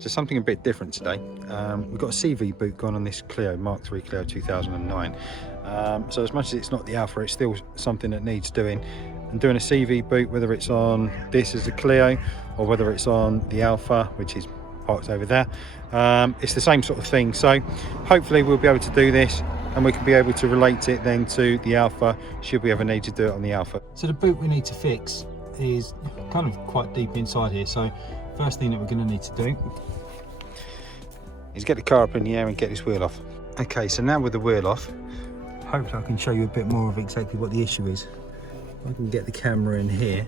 So something a bit different today. We've got a CV boot gone on this Clio Mk3 Clio 2009. So as much as it's not the Alpha, it's still something that needs doing. And doing a CV boot, whether it's on this as a Clio or whether it's on the Alpha, which is parked over there, it's the same sort of thing. So hopefully we'll be able to do this and we can be able to relate it then to the Alpha should we ever need to do it on the Alpha. So the boot we need to fix is kind of quite deep inside here. So first thing that we're going to need to do is get the car up in the air and get this wheel off. Okay, so now with the wheel off, hopefully I can show you a bit more of exactly what the issue is. I can get the camera in here.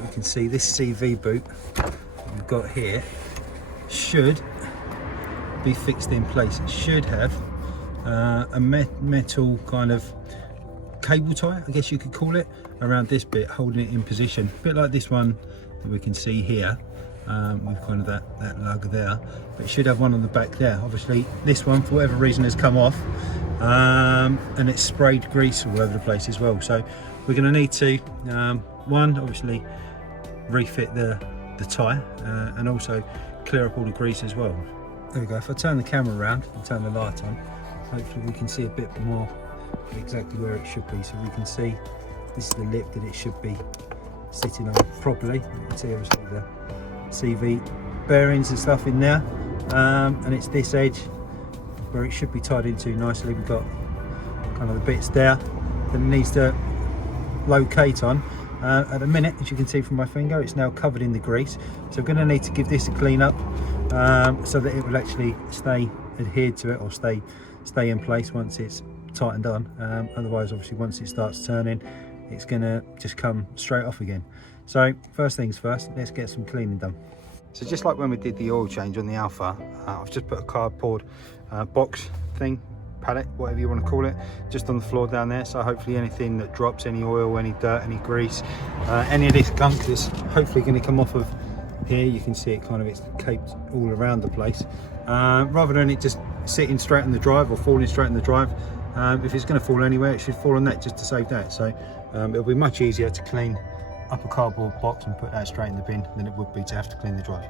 We can see this CV boot we've got here should be fixed in place. It should have a metal kind of cable tie, I guess you could call it, around this bit, holding it in position. A bit like this one that we can see here, with kind of that lug there, but it should have one on the back there. Obviously this one, for whatever reason, has come off, and it's sprayed grease all over the place as well. So we're going to need to, one, obviously refit the tie, and also clear up all the grease as well. There we go. If I turn the camera around and turn the light on, hopefully we can see a bit more exactly where it should be. So we can see this is the lip that it should be sitting on properly. You can see obviously the CV bearings and stuff in there, and it's this edge where it should be tied into nicely. We've got kind of the bits there that it needs to locate on. At the minute, as you can see from my finger, it's now covered in the grease, so we're going to need to give this a clean up, so that it will actually stay adhered to it or stay in place once it's tightened on. Otherwise, obviously, once it starts turning, it's going to just come straight off again. So first things first, let's get some cleaning done. So just like when we did the oil change on the Alpha, I've just put a cardboard box thing, pallet, whatever you want to call it, just on the floor down there. So hopefully anything that drops, any oil, any dirt, any grease, any of this gunk that's hopefully going to come off of here, you can see it kind of, it's caped all around the place, rather than it just sitting straight in the drive or falling straight in the drive. If it's going to fall anywhere, it should fall on that just to save that. So it'll be much easier to clean up a cardboard box and put that straight in the bin than it would be to have to clean the drive.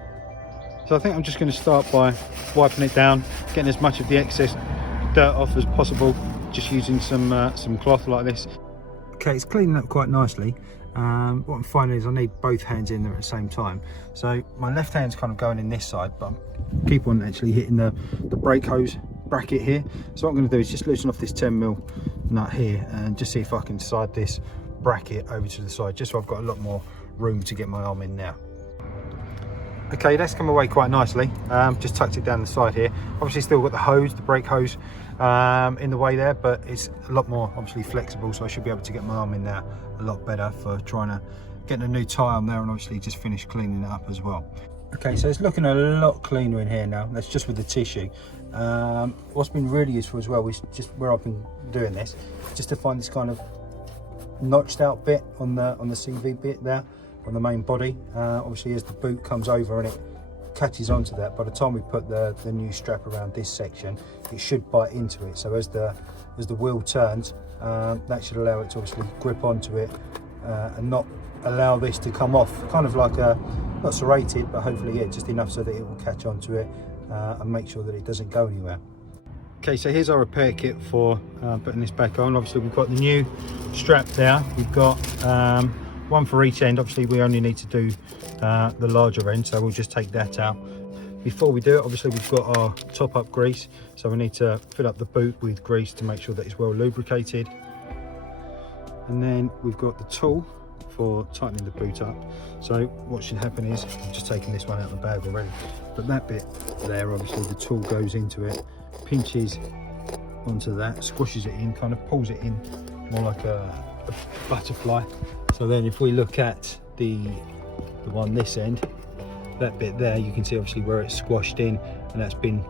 So I think I'm just going to start by wiping it down, getting as much of the excess dirt off as possible, just using some cloth like this. Okay, it's cleaning up quite nicely. What I'm finding is I need both hands in there at the same time. So my left hand's kind of going in this side, but I keep on actually hitting the brake hose bracket here. So what I'm going to do is just loosen off this 10mm nut here and just see if I can slide this bracket over to the side, just so I've got a lot more room to get my arm in now. Okay, that's come away quite nicely. Just tucked it down the side here. Obviously still got the hose, the brake hose, in the way there, but it's a lot more obviously flexible, so I should be able to get my arm in there a lot better for trying to get a new tyre on there and obviously just finish cleaning it up as well. Okay, so it's looking a lot cleaner in here now. That's just with the tissue. What's been really useful as well is just where I've been doing this, just to find this kind of notched out bit on the CV bit there on the main body. Obviously as the boot comes over and it catches onto that, by the time we put the new strap around this section, it should bite into it. So as the wheel turns, that should allow it to obviously grip onto it, and not allow this to come off, kind of like not serrated, but hopefully, yeah, just enough so that it will catch onto it, and make sure that it doesn't go anywhere. Okay, so here's our repair kit for putting this back on. Obviously we've got the new strap there, we've got one for each end. Obviously we only need to do the larger end, so we'll just take that out. Before we do it, obviously we've got our top up grease, so we need to fill up the boot with grease to make sure that it's well lubricated. And then we've got the tool for tightening the boot up. So what should happen is, I'm just taking this one out of the bag already, but that bit there, obviously the tool goes into it, pinches onto that, squashes it in, kind of pulls it in more like a butterfly. So then if we look at the one this end, that bit there, you can see obviously where it's squashed in, and that's been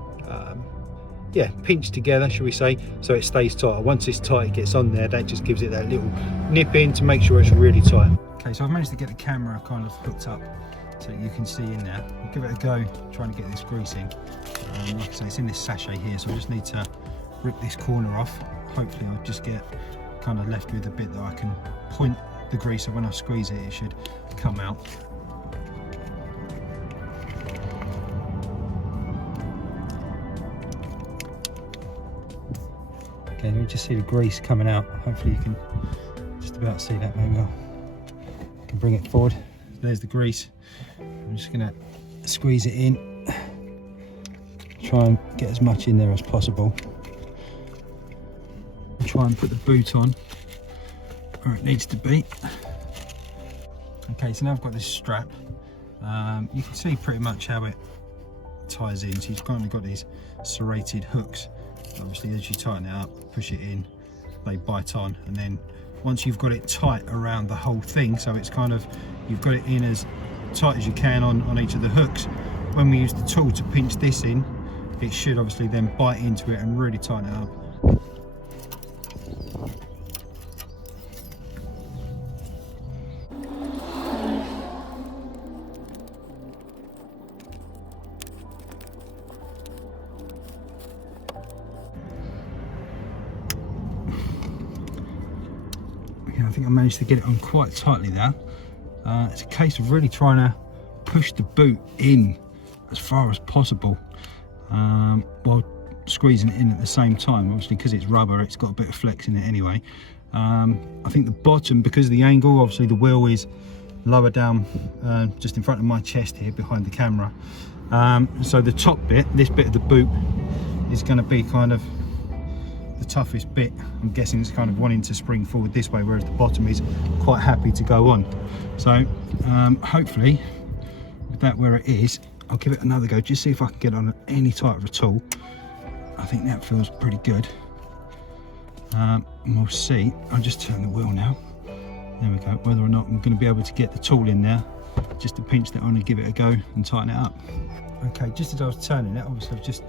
yeah, pinched together, shall we say, so it stays tight. Once it's tight, it gets on there, that just gives it that little nip in to make sure it's really tight. Okay, so I've managed to get the camera kind of hooked up so you can see in there. I'll give it a go trying to get this grease in. Like I say, it's in this sachet here, so I just need to rip this corner off. Hopefully I'll just get kind of left with a bit that I can point the grease, so when I squeeze it, it should come out. let me just see the grease coming out. Hopefully you can just about see that. Maybe I can bring it forward. There's the grease. I'm just going to squeeze it in, try and get as much in there as possible. Try and put the boot on where it needs to be. Okay, so now I've got this strap. You can see pretty much how it ties in. So you've kind of got these serrated hooks. Obviously, as you tighten it up, push it in, they bite on, and then once you've got it tight around the whole thing, so it's kind of, you've got it in as tight as you can on each of the hooks. When we use the tool to pinch this in, it should obviously then bite into it and really tighten it up. I think I managed to get it on quite tightly there. It's a case of really trying to push the boot in as far as possible while squeezing it in at the same time. Obviously, because it's rubber, it's got a bit of flex in it anyway. I think the bottom, because of the angle, obviously the wheel is lower down just in front of my chest here behind the camera. So the top bit, this bit of the boot, is going to be kind of the toughest bit. I'm guessing it's kind of wanting to spring forward this way, whereas the bottom is quite happy to go on. So hopefully with that where it is, I'll give it another go, just see if I can get on any tighter at all. I think that feels pretty good. We'll see. I'll just turn the wheel now. There we go. Whether or not I'm going to be able to get the tool in there just to pinch that on and give it a go and tighten it up. Okay, just as I was turning it, obviously I've just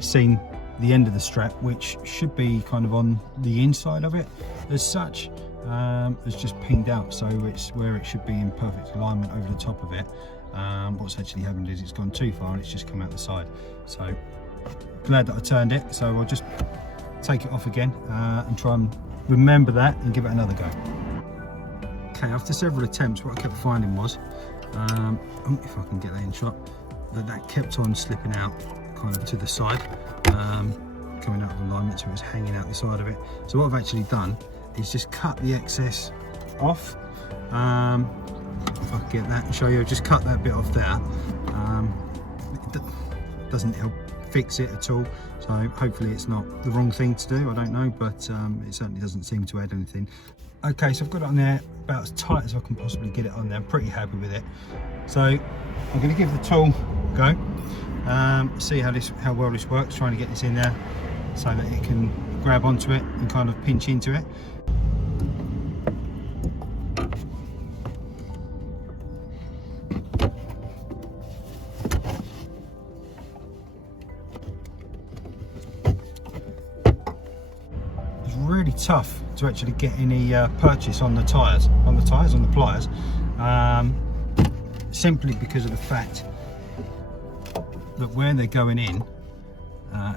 seen the end of the strap, which should be kind of on the inside of it as such. It's just pinged out, so it's where it should be in perfect alignment over the top of it. What's actually happened is it's gone too far and it's just come out the side. So glad that I turned it, so I'll just take it off again and try and remember that and give it another go. Okay, after several attempts, what I kept finding was, if I can get that in shot, that kept on slipping out kind of to the side, coming out of alignment, so it was hanging out the side of it. So what I've actually done is just cut the excess off. If I can get that and show you, just cut that bit off there. It doesn't help fix it at all, so hopefully it's not the wrong thing to do, I don't know, but it certainly doesn't seem to add anything. Okay, so I've got it on there about as tight as I can possibly get it on there. I'm pretty happy with it, so I'm going to give the tool a go, see how well this works, trying to get this in there so that it can grab onto it and kind of pinch into it. Really tough to actually get any purchase on the pliers, simply because of the fact that where they're going in,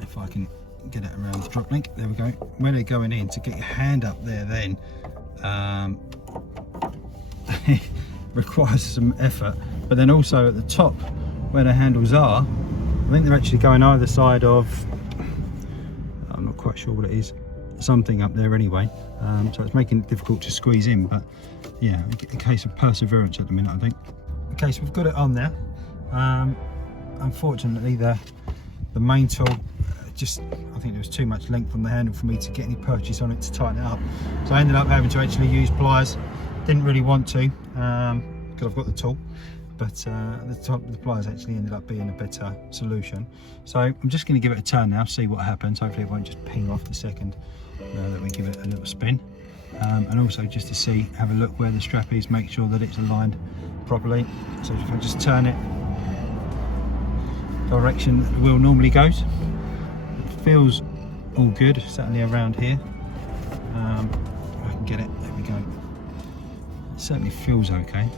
if I can get it around the drop link, there we go, where they're going in, to get your hand up there then requires some effort, but then also at the top where the handles are, I think they're actually going either side of, I'm not quite sure what it is, something up there anyway, so it's making it difficult to squeeze in, but yeah, a case of perseverance at the minute, I think. Okay, so we've got it on there. Unfortunately the main tool just, I think there was too much length on the handle for me to get any purchase on it to tighten it up, so I ended up having to actually use pliers. Didn't really want to because I've got the tool, but the pliers actually ended up being a better solution. So I'm just going to give it a turn now, see what happens. Hopefully it won't just ping off the second that we give it a little spin, and also just to see, have a look where the strap is, make sure that it's aligned properly. So if I just turn it direction that the wheel normally goes, it feels all good, certainly around here. If I can get it, there we go. It certainly feels okay.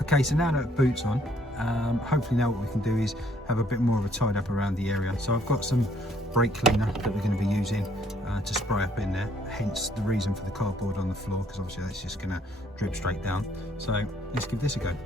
Okay, so now that the boot's on, hopefully now what we can do is have a bit more of a tidy up around the area. So I've got some brake cleaner that we're going to be using to spray up in there, hence the reason for the cardboard on the floor, because obviously that's just going to drip straight down. So let's give this a go.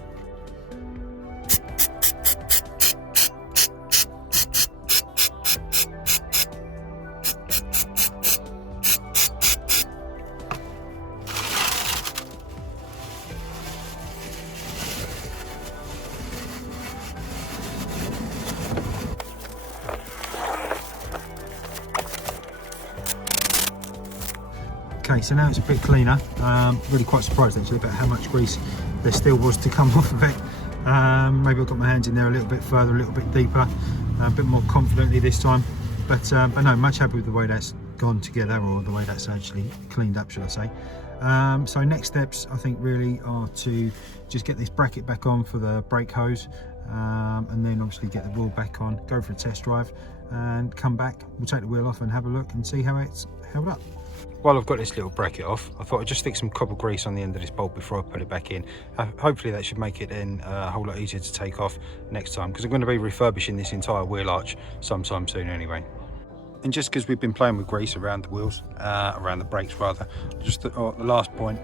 Okay, so now it's a bit cleaner. Really quite surprised actually about how much grease there still was to come off of it. Maybe I've got my hands in there a little bit further, a little bit deeper, a bit more confidently this time. But no, much happy with the way that's gone together, or the way that's actually cleaned up, should I say. So next steps I think really are to just get this bracket back on for the brake hose, and then obviously get the wheel back on, go for a test drive and come back. We'll take the wheel off and have a look and see how it's held up. While I've got this little bracket off, I thought I'd just stick some cobble grease on the end of this bolt before I put it back in. Hopefully that should make it then a whole lot easier to take off next time, because I'm going to be refurbishing this entire wheel arch sometime soon anyway. And just because we've been playing with grease around the wheels, around the brakes rather, just the last point,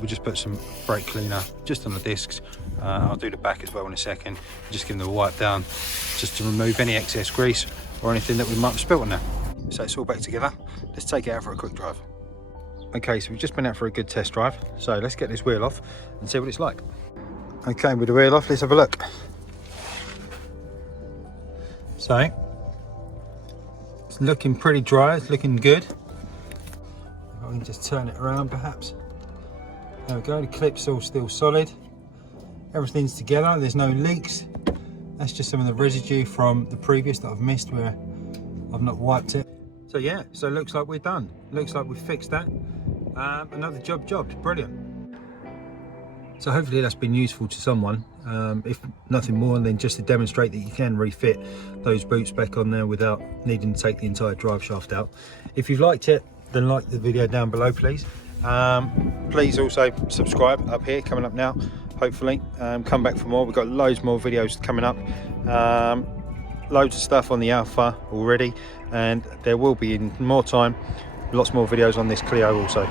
we just put some brake cleaner just on the discs. I'll do the back as well in a second, just give them a wipe down just to remove any excess grease or anything that we might have spilt on there. So it's all back together. Let's take it out for a quick drive. Okay, so we've just been out for a good test drive, so let's get this wheel off and see what it's like. Okay, with the wheel off, let's have a look. So it's looking pretty dry, it's looking good. If I can just turn it around perhaps. There we go, the clip's all still solid. Everything's together, there's no leaks. That's just some of the residue from the previous that I've missed where I've not wiped it. So yeah, so it looks like we're done. Looks like we've fixed that. Another job, brilliant. So hopefully that's been useful to someone, if nothing more than just to demonstrate that you can refit those boots back on there without needing to take the entire drive shaft out. If you've liked it, then like the video down below please. Please also subscribe up here, coming up now, hopefully. Come back for more, we've got loads more videos coming up. Loads of stuff on the Alpha already, and there will be in more time lots more videos on this Clio also.